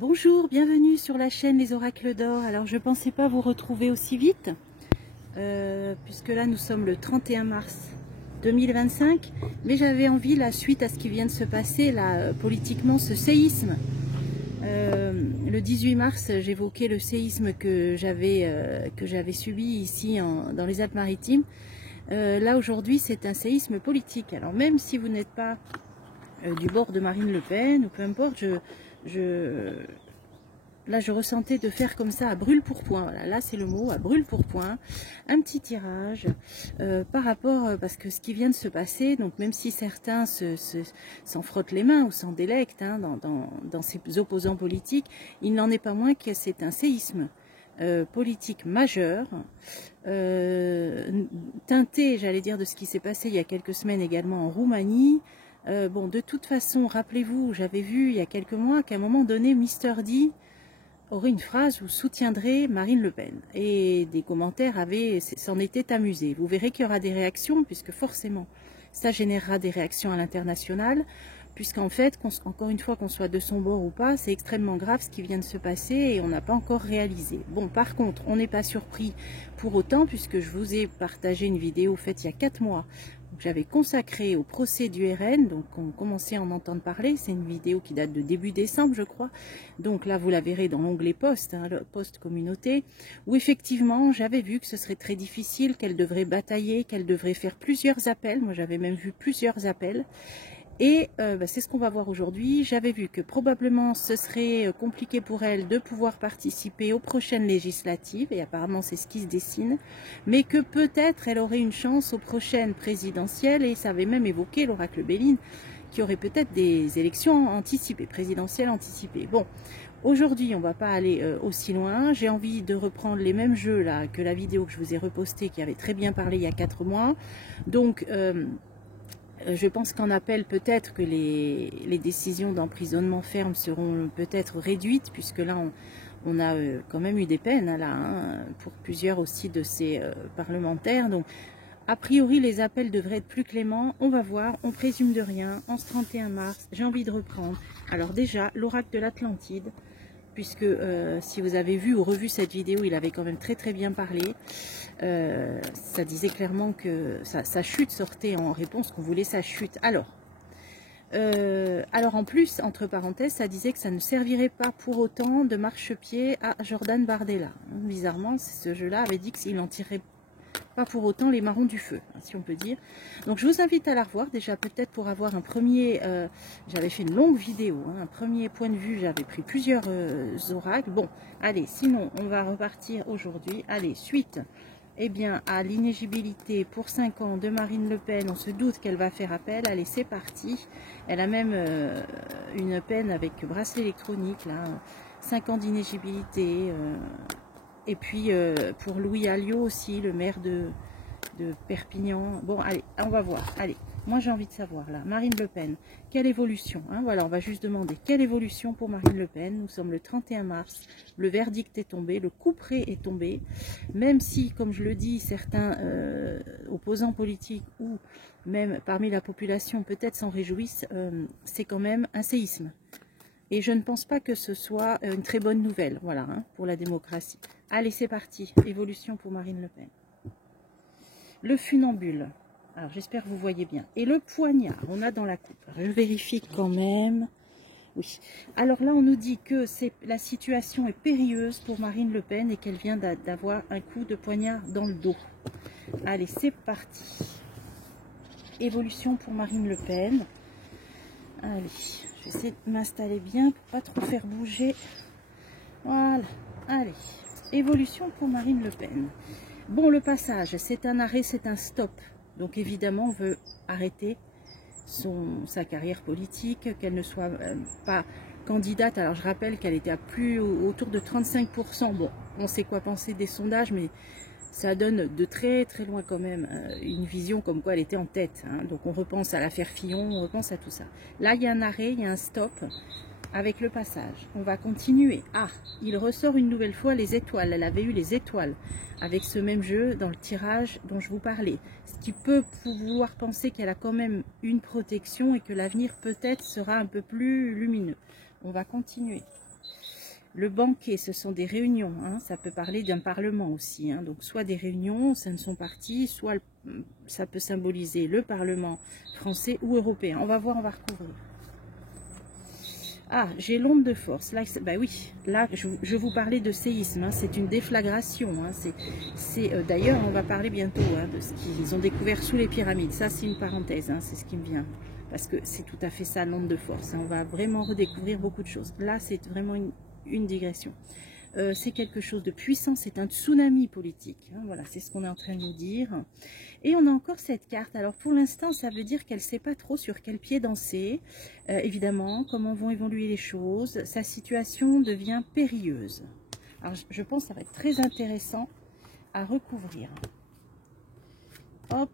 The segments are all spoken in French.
Bonjour, bienvenue sur la chaîne Les Oracles d'Or. Alors je ne pensais pas vous retrouver aussi vite, puisque là nous sommes le 31 mars 2025, mais j'avais envie, la suite à ce qui vient de se passer, là, politiquement, ce séisme. Le 18 mars, j'évoquais le séisme que j'avais subi ici dans les Alpes-Maritimes. Là aujourd'hui c'est un séisme politique. Alors même si vous n'êtes pas du bord de Marine Le Pen, ou peu importe, là je ressentais de faire comme ça à brûle-pourpoint, voilà, là c'est le mot, à brûle-pourpoint, un petit tirage par rapport, parce que ce qui vient de se passer, donc même si certains s'en frottent les mains ou s'en délectent hein, dans ces opposants politiques, il n'en est pas moins que c'est un séisme politique majeur, teinté, j'allais dire, de ce qui s'est passé il y a quelques semaines également en Roumanie. Bon, de toute façon, rappelez-vous, j'avais vu il y a quelques mois qu'à un moment donné, Mister D aurait une phrase où soutiendrait Marine Le Pen. Et des commentaires s'en étaient amusés. Vous verrez qu'il y aura des réactions, puisque forcément, ça générera des réactions à l'international, puisqu'en fait, encore une fois, qu'on soit de son bord ou pas, c'est extrêmement grave ce qui vient de se passer et on n'a pas encore réalisé. Bon, par contre, on n'est pas surpris pour autant, puisque je vous ai partagé une vidéo faite il y a 4 mois, j'avais consacré au procès du RN, donc on commençait à en entendre parler. C'est une vidéo qui date de début décembre, je crois. Donc là, vous la verrez dans l'onglet post, hein, le post communauté, où effectivement, j'avais vu que ce serait très difficile, qu'elle devrait batailler, qu'elle devrait faire plusieurs appels. Moi, j'avais même vu plusieurs appels. Et c'est ce qu'on va voir aujourd'hui. J'avais vu que probablement ce serait compliqué pour elle de pouvoir participer aux prochaines législatives, et apparemment c'est ce qui se dessine, mais que peut-être elle aurait une chance aux prochaines présidentielles, et ça avait même évoqué l'oracle Béline, qui aurait peut-être des élections anticipées, présidentielles anticipées. Bon, aujourd'hui on ne va pas aller aussi loin. J'ai envie de reprendre les mêmes jeux là que la vidéo que je vous ai repostée, qui avait très bien parlé il y a 4 mois. Donc je pense qu'en appel, peut-être que les décisions d'emprisonnement ferme seront peut-être réduites, puisque là, on a quand même eu des peines là, hein, pour plusieurs aussi de ces parlementaires. Donc, a priori, les appels devraient être plus cléments. On va voir, on présume de rien. En ce 31 mars, j'ai envie de reprendre. Alors déjà, l'oracle de l'Atlantide, puisque si vous avez vu ou revu cette vidéo, il avait quand même très très bien parlé. Ça disait clairement que sa chute sortait en réponse, qu'on voulait sa chute. Alors en plus, entre parenthèses, ça disait que ça ne servirait pas pour autant de marchepied à Jordan Bardella. Bizarrement, ce jeu-là avait dit qu'il n'en tirerait pas pour autant les marrons du feu, si on peut dire. Donc je vous invite à la revoir, déjà peut-être pour avoir un premier... j'avais fait une longue vidéo, hein, un premier point de vue, j'avais pris plusieurs oracles. Bon, allez, sinon on va repartir aujourd'hui. Allez, suite eh bien, à l'inéligibilité pour 5 ans de Marine Le Pen. On se doute qu'elle va faire appel. Allez, c'est parti. Elle a même une peine avec bracelet électronique, là, 5 ans d'inéligibilité. Et puis pour Louis Alliot aussi, le maire de Perpignan. Bon, allez, on va voir. Allez, moi j'ai envie de savoir là, Marine Le Pen, quelle évolution hein? Voilà, on va juste demander quelle évolution pour Marine Le Pen. Nous sommes le 31 mars, le verdict est tombé, le couperet est tombé. Même si, comme je le dis, certains opposants politiques ou même parmi la population peut-être s'en réjouissent, c'est quand même un séisme. Et je ne pense pas que ce soit une très bonne nouvelle, voilà, hein, pour la démocratie. Allez, c'est parti. Évolution pour Marine Le Pen. Le funambule. Alors, j'espère que vous voyez bien. Et le poignard, on a dans la coupe. Je vérifie quand même. Oui. Alors là, on nous dit que la situation est périlleuse pour Marine Le Pen et qu'elle vient d'avoir un coup de poignard dans le dos. Allez, c'est parti. Évolution pour Marine Le Pen. Allez. Je vais essayer de m'installer bien pour pas trop faire bouger. Voilà. Allez. Évolution pour Marine Le Pen. Bon, le passage, c'est un arrêt, c'est un stop. Donc évidemment, on veut arrêter sa carrière politique, qu'elle ne soit pas candidate. Alors je rappelle qu'elle était à autour de 35%. Bon, on sait quoi penser des sondages, mais ça donne de très très loin quand même une vision comme quoi elle était en tête. Hein. Donc on repense à l'affaire Fillon, on repense à tout ça. Là, il y a un arrêt, il y a un stop avec le passage. On va continuer. Ah, il ressort une nouvelle fois les étoiles. Elle avait eu les étoiles avec ce même jeu dans le tirage dont je vous parlais. Ce qui peut vouloir penser qu'elle a quand même une protection et que l'avenir peut-être sera un peu plus lumineux. On va continuer. Le banquet, ce sont des réunions, hein, ça peut parler d'un parlement aussi, hein, donc soit des réunions, ça ne sont partis, soit ça peut symboliser le parlement français ou européen. On va voir, on va recouvrir. Ah, j'ai l'onde de force. Là, bah oui, là, je vous parlais de séisme, hein, c'est une déflagration. Hein, d'ailleurs, on va parler bientôt hein, de ce qu'ils ont découvert sous les pyramides. Ça, c'est une parenthèse, hein, c'est ce qui me vient. Parce que c'est tout à fait ça, l'onde de force. Hein, on va vraiment redécouvrir beaucoup de choses. Là, c'est vraiment une digression. C'est quelque chose de puissant, c'est un tsunami politique. Hein, voilà, c'est ce qu'on est en train de nous dire. Et on a encore cette carte. Alors pour l'instant, ça veut dire qu'elle ne sait pas trop sur quel pied danser. Évidemment, comment vont évoluer les choses. Sa situation devient périlleuse. Alors je pense que ça va être très intéressant à recouvrir. Hop,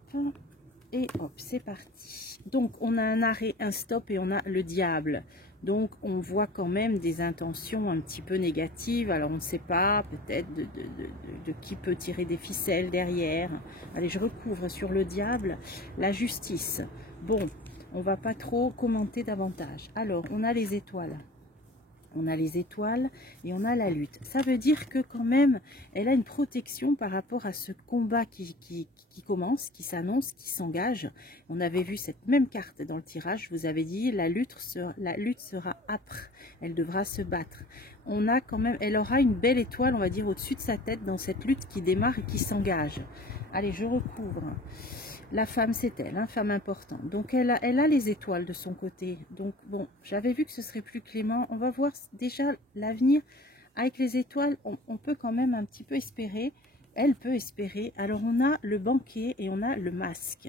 et hop, c'est parti. Donc on a un arrêt, un stop et on a le diable. Donc on voit quand même des intentions un petit peu négatives. Alors on ne sait pas peut-être de qui peut tirer des ficelles derrière. Allez, je recouvre sur le diable. La justice. Bon, on va pas trop commenter davantage. Alors on a les étoiles. On a les étoiles et on a la lutte. Ça veut dire que quand même, elle a une protection par rapport à ce combat qui commence, qui s'annonce, qui s'engage. On avait vu cette même carte dans le tirage. Je vous avais dit, la lutte sera âpre. Elle devra se battre. On a quand même, elle aura une belle étoile, on va dire, au-dessus de sa tête dans cette lutte qui démarre et qui s'engage. Allez, je recouvre. La femme, c'est elle, hein, femme importante. Donc, elle a les étoiles de son côté. Donc, bon, j'avais vu que ce serait plus clément. On va voir déjà l'avenir. Avec les étoiles, on peut quand même un petit peu espérer. Elle peut espérer. Alors, on a le banquet et on a le masque.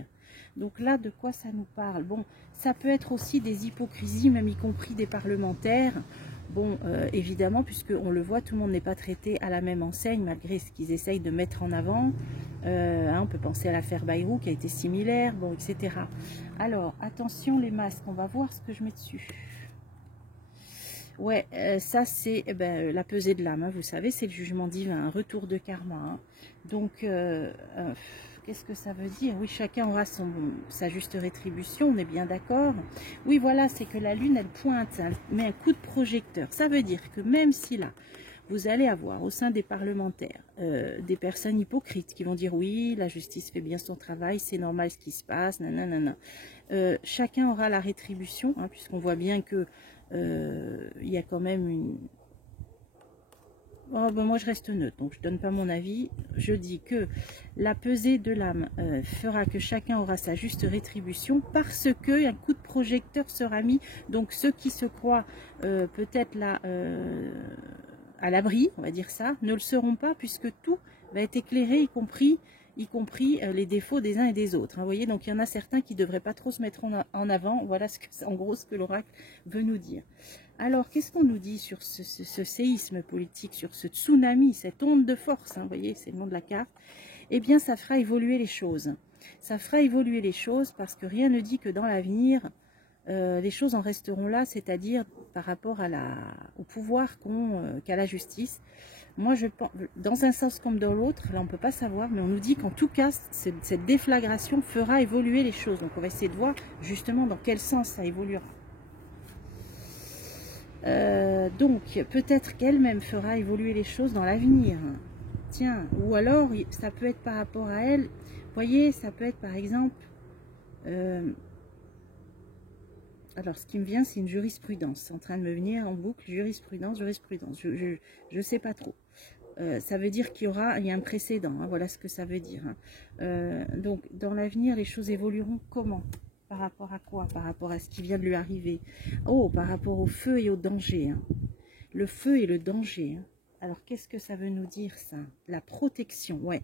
Donc là, de quoi ça nous parle? Bon, ça peut être aussi des hypocrisies, même y compris des parlementaires. Bon, évidemment, puisqu'on le voit, tout le monde n'est pas traité à la même enseigne, malgré ce qu'ils essayent de mettre en avant. Hein, on peut penser à l'affaire Bayrou, qui a été similaire, bon, etc. Alors, attention les masques, on va voir ce que je mets dessus. Ouais, ça c'est la pesée de l'âme, hein, vous savez, c'est le jugement divin, un retour de karma. Hein. Donc, qu'est-ce que ça veut dire? Oui, chacun aura sa juste rétribution, on est bien d'accord. Oui, voilà, c'est que la lune, elle pointe, elle met un coup de projecteur. Ça veut dire que même si là, vous allez avoir au sein des parlementaires des personnes hypocrites qui vont dire oui, la justice fait bien son travail, c'est normal ce qui se passe, nanana. Chacun aura la rétribution, hein, puisqu'on voit bien que il y a quand même une... Oh, ben moi je reste neutre, donc je donne pas mon avis. Je dis que la pesée de l'âme fera que chacun aura sa juste rétribution parce que un coup de projecteur sera mis. Donc ceux qui se croient peut-être là à l'abri, on va dire ça, ne le seront pas puisque tout va être éclairé, y compris les défauts des uns et des autres. Hein, vous voyez, donc il y en a certains qui ne devraient pas trop se mettre en avant. Voilà en gros ce que l'oracle veut nous dire. Alors, qu'est-ce qu'on nous dit sur ce séisme politique, sur ce tsunami, cette onde de force, hein, vous voyez, c'est le nom de la carte. Eh bien, ça fera évoluer les choses. Ça fera évoluer les choses parce que rien ne dit que dans l'avenir, les choses en resteront là, c'est-à-dire par rapport au pouvoir qu'a la justice. Moi, je pense, dans un sens comme dans l'autre, là on ne peut pas savoir, mais on nous dit qu'en tout cas, cette déflagration fera évoluer les choses. Donc on va essayer de voir justement dans quel sens ça évoluera. Donc peut-être qu'elle-même fera évoluer les choses dans l'avenir. Tiens, ou alors ça peut être par rapport à elle. Vous voyez, ça peut être par exemple... alors, ce qui me vient, c'est une jurisprudence. C'est en train de me venir en boucle, jurisprudence. Je ne sais pas trop. Ça veut dire qu'il y a un précédent. Hein, voilà ce que ça veut dire. Hein. Donc, dans l'avenir, les choses évolueront comment? Par rapport à quoi? Par rapport à ce qui vient de lui arriver. Oh, par rapport au feu et au danger. Hein. Le feu et le danger. Hein. Alors, qu'est-ce que ça veut nous dire, ça? La protection, ouais.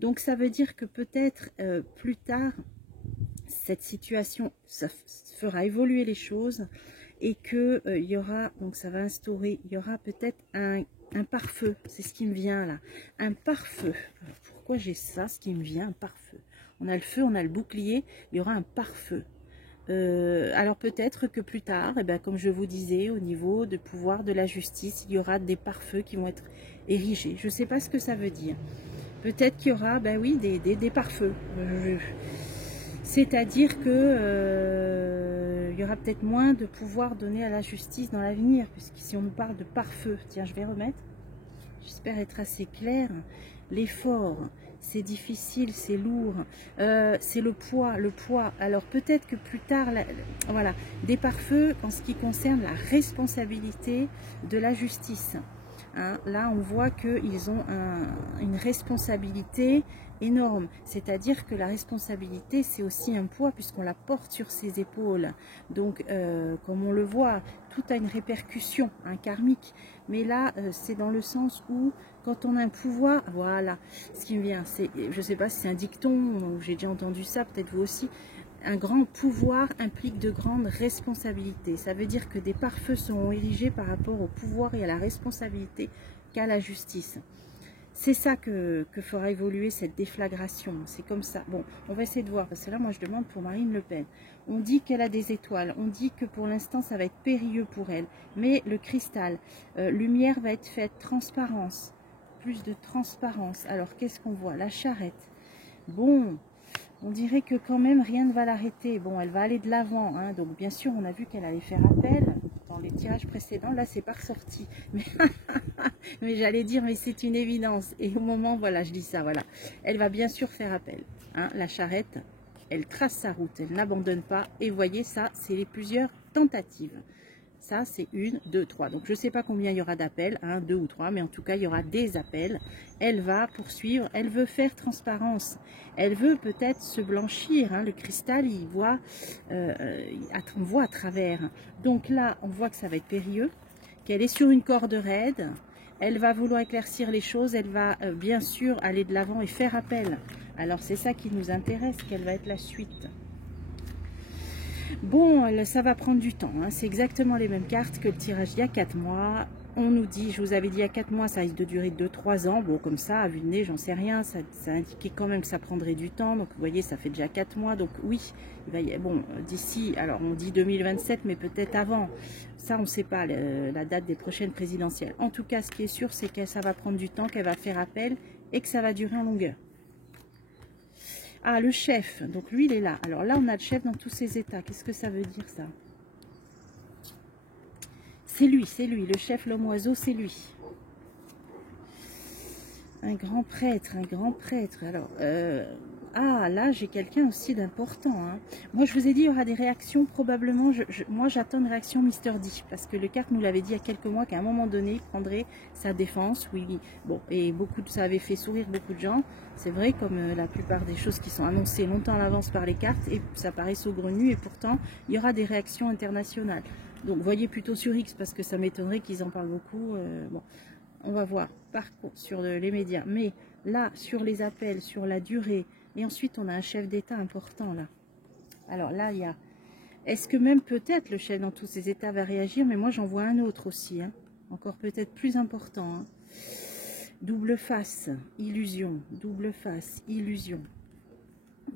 Donc, ça veut dire que peut-être plus tard... cette situation, ça fera évoluer les choses et que il y aura, donc ça va instaurer, il y aura peut-être un pare-feu, c'est ce qui me vient là, un pare-feu. Pourquoi j'ai ça, ce qui me vient, un pare-feu? On a le feu, on a le bouclier, il y aura un pare-feu. Alors peut-être que plus tard, comme je vous disais, au niveau de pouvoir de la justice, il y aura des pare-feux qui vont être érigés. Je ne sais pas ce que ça veut dire. Peut-être qu'il y aura, oui, des pare-feux. C'est-à-dire que il y aura peut-être moins de pouvoir donné à la justice dans l'avenir, puisque si on nous parle de pare-feu, tiens, je vais remettre, j'espère être assez clair, l'effort, c'est difficile, c'est lourd, c'est le poids, alors peut-être que plus tard, voilà, des pare-feux en ce qui concerne la responsabilité de la justice. Hein, là, on voit qu'ils ont une responsabilité énorme. C'est-à-dire que la responsabilité, c'est aussi un poids puisqu'on la porte sur ses épaules. Donc, comme on le voit, tout a une répercussion, un karmique. Mais là, c'est dans le sens où, quand on a un pouvoir, voilà, ce qui me vient, c'est, je ne sais pas si c'est un dicton, ou j'ai déjà entendu ça, peut-être vous aussi, un grand pouvoir implique de grandes responsabilités. Ça veut dire que des pare-feux seront érigés par rapport au pouvoir et à la responsabilité qu'a la justice. C'est ça que fera évoluer cette déflagration. C'est comme ça. Bon, on va essayer de voir, parce que là, moi, je demande pour Marine Le Pen. On dit qu'elle a des étoiles. On dit que pour l'instant, ça va être périlleux pour elle. Mais le cristal, lumière va être faite, transparence. Plus de transparence. Alors, qu'est-ce qu'on voit? La charrette. Bon, on dirait que quand même rien ne va l'arrêter. Bon, elle va aller de l'avant, hein. Donc bien sûr, on a vu qu'elle allait faire appel dans les tirages précédents. Là, c'est pas ressorti. Mais j'allais dire, mais c'est une évidence. Et au moment, voilà, je dis ça, voilà. Elle va bien sûr faire appel. Hein. La charrette, elle trace sa route, elle n'abandonne pas. Et vous voyez, ça, c'est les plusieurs tentatives. Ça, c'est 1, 2, 3. Donc, je ne sais pas combien il y aura d'appels, 1, 2 ou 3, mais en tout cas, il y aura des appels. Elle va poursuivre, elle veut faire transparence. Elle veut peut-être se blanchir. Hein. Le cristal, il voit, on voit à travers. Donc là, on voit que ça va être périlleux, qu'elle est sur une corde raide. Elle va vouloir éclaircir les choses. Elle va bien sûr aller de l'avant et faire appel. Alors, c'est ça qui nous intéresse, quelle va être la suite. Bon, ça va prendre du temps, hein. C'est exactement les mêmes cartes que le tirage d'il y a 4 mois. On nous dit, je vous avais dit il y a 4 mois, ça risque de durer 2-3 ans. Bon, comme ça, à vue de nez, j'en sais rien. Ça indiquait quand même que ça prendrait du temps. Donc, vous voyez, ça fait déjà 4 mois. Donc, oui, il va y, bon, d'ici, alors on dit 2027, mais peut-être avant. Ça, on ne sait pas la date des prochaines présidentielles. En tout cas, ce qui est sûr, c'est que ça va prendre du temps, qu'elle va faire appel et que ça va durer en longueur. Ah, le chef, donc lui il est là. Alors là on a le chef dans tous ses états. Qu'est-ce que ça veut dire ça? C'est lui, le chef, l'homme oiseau, c'est lui. Un grand prêtre, un grand prêtre. Alors, ah là j'ai quelqu'un aussi d'important. Hein. Moi je vous ai dit il y aura des réactions probablement. Moi j'attends une réaction Mister D. Parce que le carte nous l'avait dit il y a quelques mois qu'à un moment donné il prendrait sa défense. Oui, bon, et ça avait fait sourire beaucoup de gens. C'est vrai, comme la plupart des choses qui sont annoncées longtemps à l'avance par les cartes, et ça paraît saugrenu, et pourtant, il y aura des réactions internationales. Donc, voyez plutôt sur X, parce que ça m'étonnerait qu'ils en parlent beaucoup. Bon, on va voir, par contre, sur les médias. Mais là, sur les appels, sur la durée, et ensuite, on a un chef d'État important, là. Alors là, il y a... Est-ce que même peut-être le chef dans tous ces états va réagir? Mais moi, j'en vois un autre aussi, hein. Encore peut-être plus important, hein. Double face, illusion, double face, illusion,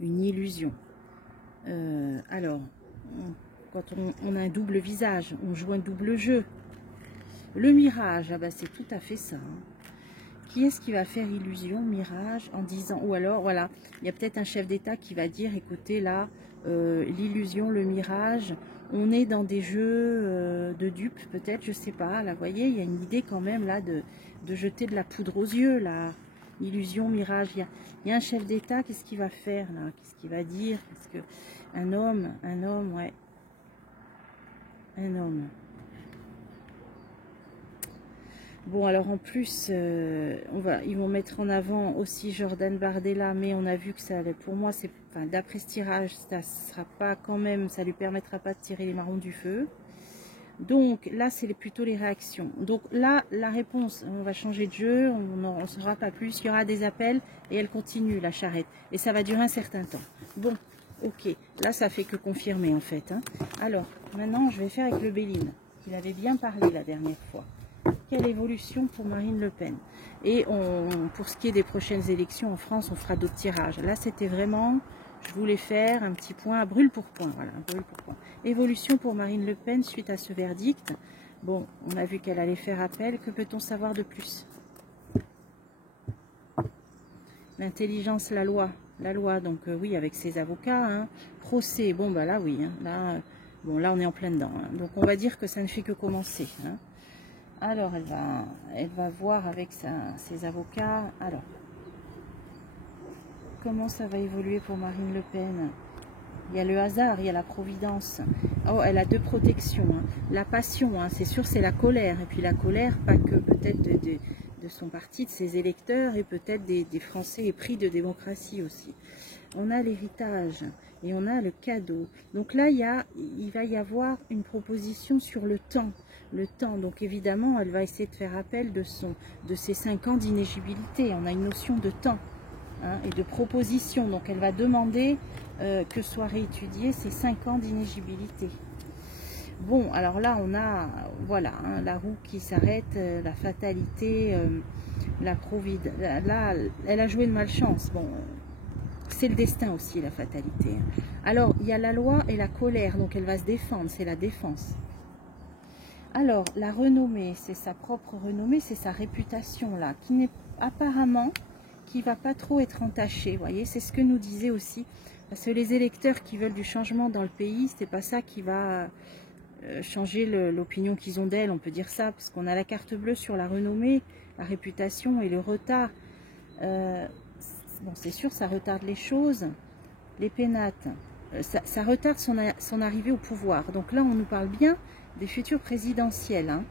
une illusion. Alors, quand on a un double visage, on joue un double jeu. Le mirage, ah bah c'est tout à fait ça. Hein. Qui est-ce qui va faire illusion, mirage, en disant, ou alors, voilà, il y a peut-être un chef d'État qui va dire, écoutez là, l'illusion, le mirage, on est dans des jeux de dupes, peut-être, je sais pas, là, vous voyez, il y a une idée quand même, là, de jeter de la poudre aux yeux, là, illusion, mirage, il y a un chef d'État, qu'est-ce qu'il va faire, là, qu'est-ce qu'il va dire, qu'est-ce que, un homme, ouais, un homme. Bon, alors en plus, ils vont mettre en avant aussi Jordan Bardella, mais on a vu que ça, pour moi, c'est, enfin, d'après ce tirage, ça sera pas quand même, ça lui permettra pas de tirer les marrons du feu. Donc là, c'est plutôt les réactions. Donc là, la réponse, on va changer de jeu, on n'en saura pas plus, il y aura des appels et elle continue, la charrette. Et ça va durer un certain temps. Bon, ok, là, ça fait que confirmer en fait. Hein. Alors, maintenant, je vais faire avec le Béline. Il avait bien parlé la dernière fois. Quelle évolution pour Marine Le Pen. Et pour ce qui est des prochaines élections en France, on fera d'autres tirages. Là, c'était vraiment, je voulais faire un petit point à brûle pour point. Voilà, brûle pour point. Évolution pour Marine Le Pen suite à ce verdict. Bon, on a vu qu'elle allait faire appel. Que peut-on savoir de plus? L'intelligence, la loi, donc oui, avec ses avocats. Hein. Procès, bon, bah là, oui. Hein, là, Bon, là, on est en plein dedans. Hein. Donc, on va dire que ça ne fait que commencer. Hein. Alors, elle va voir avec ses avocats. Alors, comment ça va évoluer pour Marine Le Pen? Il y a le hasard, il y a la providence. Oh, elle a deux protections. Hein. La passion, hein, c'est sûr, c'est la colère. Et puis la colère, pas que peut-être de son parti, de ses électeurs, et peut-être des Français épris de démocratie aussi. On a l'héritage et on a le cadeau. Donc là, il va y avoir une proposition sur le temps. Le temps, donc évidemment, elle va essayer de faire appel de ses 5 ans d'inéligibilité. On a une notion de temps. Hein, et de proposition. Donc elle va demander que soient réétudiés ces 5 ans d'inéligibilité. Bon, alors là on a, voilà, hein, la roue qui s'arrête, la fatalité, la provide. Là, elle a joué de malchance. Bon, c'est le destin aussi, la fatalité. Alors, il y a la loi et la colère, donc elle va se défendre, c'est la défense. Alors, la renommée, c'est sa propre renommée, c'est sa réputation là, qui n'est apparemment... qui va pas trop être entaché, vous voyez, c'est ce que nous disait aussi, parce que les électeurs qui veulent du changement dans le pays, c'est pas ça qui va changer l'opinion qu'ils ont d'elle, on peut dire ça, parce qu'on a la carte bleue sur la renommée, la réputation et le retard. Bon, c'est sûr, ça retarde les choses, les pénates, ça retarde son arrivée au pouvoir. Donc là, on nous parle bien des futures présidentielles, hein.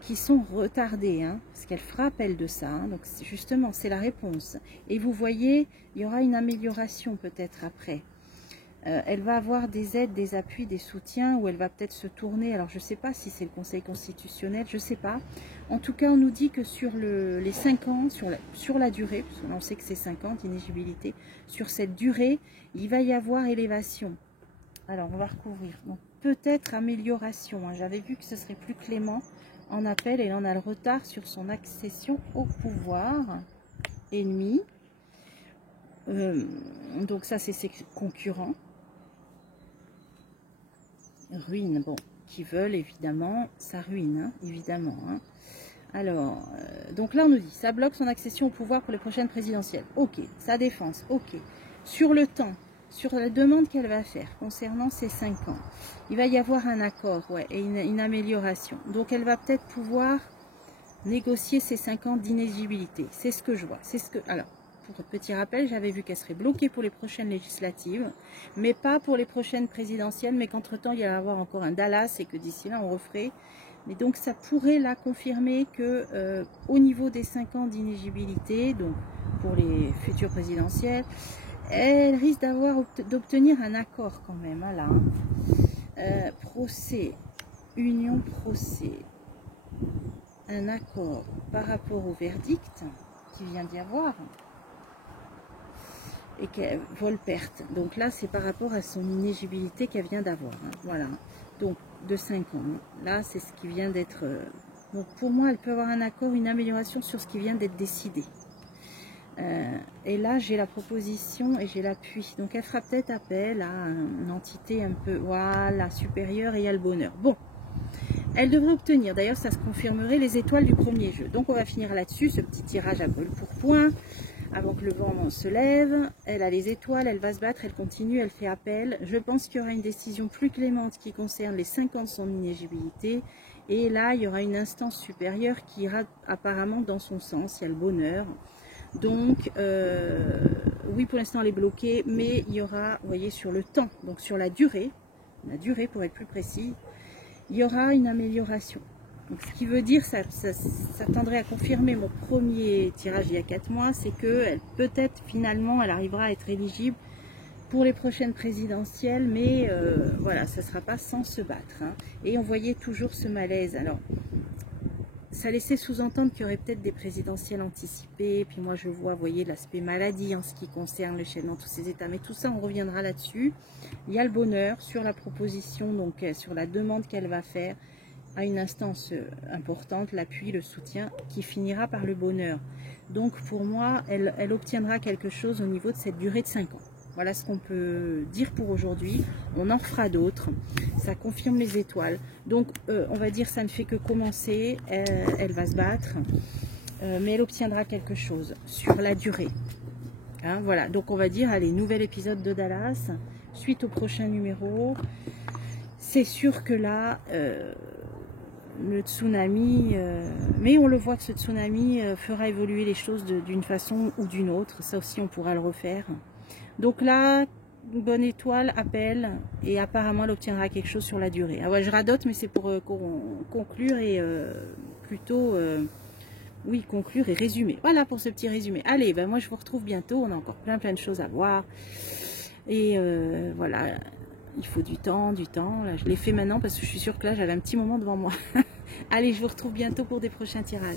Qui sont retardées, hein, parce qu'elle fera appel de ça, hein, donc justement c'est la réponse. Et vous voyez, il y aura une amélioration peut-être après. Elle va avoir des aides, des appuis, des soutiens, ou elle va peut-être se tourner, alors je ne sais pas si c'est le Conseil constitutionnel, je ne sais pas. En tout cas, on nous dit que sur les 5 ans, sur la durée, parce qu'on sait que c'est 5 ans d'inéligibilité, sur cette durée, il va y avoir élévation. Alors, on va recouvrir. Donc, peut-être amélioration. Hein. J'avais vu que ce serait plus clément en appel, et là on a le retard sur son accession au pouvoir ennemi. Donc ça c'est ses concurrents. Ruine, bon, qui veulent évidemment sa ruine, hein, évidemment. Hein. Alors, donc là on nous dit, ça bloque son accession au pouvoir pour les prochaines présidentielles. Ok, sa défense, ok. Sur le temps, sur la demande qu'elle va faire concernant ces 5 ans, il va y avoir un accord, ouais, et une amélioration. Donc elle va peut-être pouvoir négocier ces 5 ans d'inéligibilité. C'est ce que je vois. C'est ce que. Alors, pour petit rappel, j'avais vu qu'elle serait bloquée pour les prochaines législatives, mais pas pour les prochaines présidentielles, mais qu'entre-temps, il y allait y avoir encore un Dallas et que d'ici là, on referait. Mais donc, ça pourrait là confirmer que au niveau des 5 ans d'inéligibilité, donc pour les futures présidentielles, elle risque d'obtenir un accord quand même. Voilà. Procès, union procès, un accord par rapport au verdict qui vient d'y avoir et qu'elle vole perte. Donc là, c'est par rapport à son inéligibilité qu'elle vient d'avoir. Hein. Voilà. Donc de 5 ans. Là, c'est ce qui vient d'être. Donc pour moi, elle peut avoir un accord, une amélioration sur ce qui vient d'être décidé. Et là, j'ai la proposition et j'ai l'appui. Donc, elle fera peut-être appel à une entité un peu, voilà, supérieure, et il y a le bonheur. Bon, elle devrait obtenir, d'ailleurs, ça se confirmerait, les étoiles du premier jeu. Donc, on va finir là-dessus, ce petit tirage à brûle pour point, avant que le vent se lève. Elle a les étoiles, elle va se battre, elle continue, elle fait appel. Je pense qu'il y aura une décision plus clémente qui concerne les 5 ans de son inéligibilité. Et là, il y aura une instance supérieure qui ira apparemment dans son sens. Il y a le bonheur. Donc, oui, pour l'instant, elle est bloquée, mais il y aura, vous voyez, sur le temps, donc sur la durée pour être plus précis, il y aura une amélioration. Donc, ce qui veut dire, ça tendrait à confirmer mon premier tirage il y a 4 mois, c'est que peut-être, finalement, elle arrivera à être éligible pour les prochaines présidentielles, mais voilà, ça ne sera pas sans se battre. Hein. Et on voyait toujours ce malaise. Alors, ça laissait sous-entendre qu'il y aurait peut-être des présidentielles anticipées. Puis moi, je vois, vous voyez, l'aspect maladie en ce qui concerne le chef dans tous ces états. Mais tout ça, on reviendra là-dessus. Il y a le bonheur sur la proposition, donc sur la demande qu'elle va faire à une instance importante, l'appui, le soutien, qui finira par le bonheur. Donc, pour moi, elle obtiendra quelque chose au niveau de cette durée de 5 ans. Voilà ce qu'on peut dire pour aujourd'hui. On en fera d'autres. Ça confirme les étoiles. Donc, on va dire ça ne fait que commencer. Elle va se battre. Mais elle obtiendra quelque chose sur la durée. Hein, voilà. Donc, on va dire, allez, nouvel épisode de Dallas. Suite au prochain numéro. c'est sûr que là, le tsunami, mais on le voit que ce tsunami fera évoluer les choses d'une façon ou d'une autre. Ça aussi, on pourra le refaire. Donc là, une bonne étoile appelle et apparemment elle obtiendra quelque chose sur la durée. Ah ouais, je radote, mais c'est pour conclure et plutôt, oui, conclure et résumer. Voilà pour ce petit résumé. Allez, ben moi je vous retrouve bientôt. On a encore plein de choses à voir. Et voilà, il faut du temps, Là, je l'ai fait maintenant parce que je suis sûre que là j'avais un petit moment devant moi. Allez, je vous retrouve bientôt pour des prochains tirages.